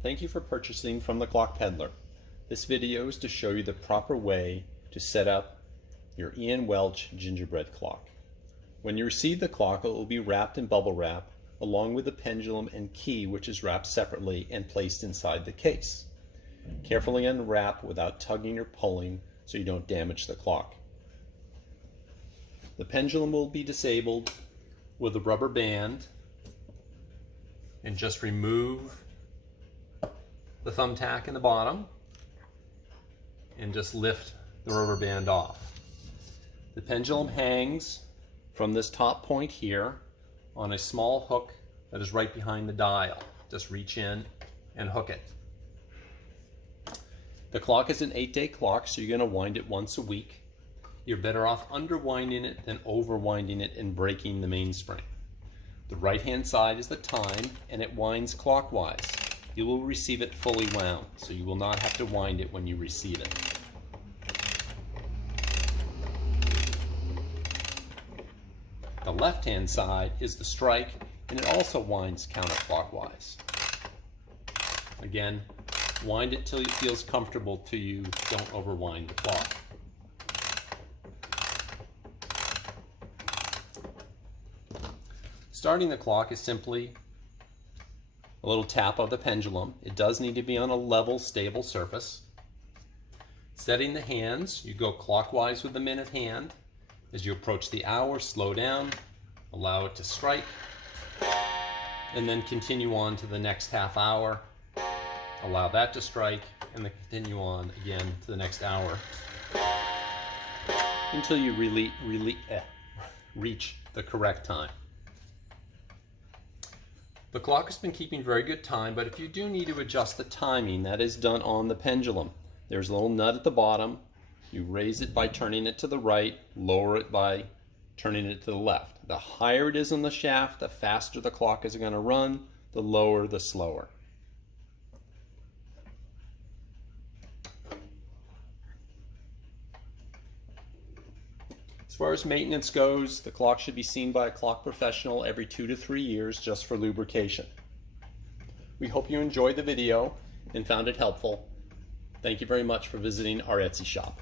Thank you for purchasing from the Clock Peddler. This video is to show you the proper way to set up your Welch gingerbread clock. When you receive the clock, it will be wrapped in bubble wrap along with the pendulum and key, which is wrapped separately and placed inside the case. Carefully unwrap without tugging or pulling so you don't damage the clock. The pendulum will be disabled with a rubber band, and just remove the thumbtack in the bottom and just lift the rubber band off. The pendulum hangs from this top point here on a small hook that is right behind the dial. Just reach in and hook it. The clock is an 8-day clock, so you're going to wind it once a week. You're better off underwinding it than overwinding it and breaking the mainspring. The right hand side is the time, and it winds clockwise. You will receive it fully wound, so you will not have to wind it when you receive it. The left hand side is the strike, and it also winds counterclockwise. Again, wind it till it feels comfortable till you don't overwind the clock. Starting the clock is simply a little tap of the pendulum. It does need to be on a level, stable surface. Setting the hands, you go clockwise with the minute hand. As you approach the hour, slow down, allow it to strike, and then continue on to the next half hour. Allow that to strike, and then continue on again to the next hour until you reach the correct time. The clock has been keeping very good time, but if you do need to adjust the timing, that is done on the pendulum. There's a little nut at the bottom. You raise it by turning it to the right, lower it by turning it to the left. The higher it is on the shaft, the faster the clock is going to run, the lower, the slower. As far as maintenance goes, the clock should be seen by a clock professional every 2 to 3 years just for lubrication. We hope you enjoyed the video and found it helpful. Thank you very much for visiting our Etsy shop.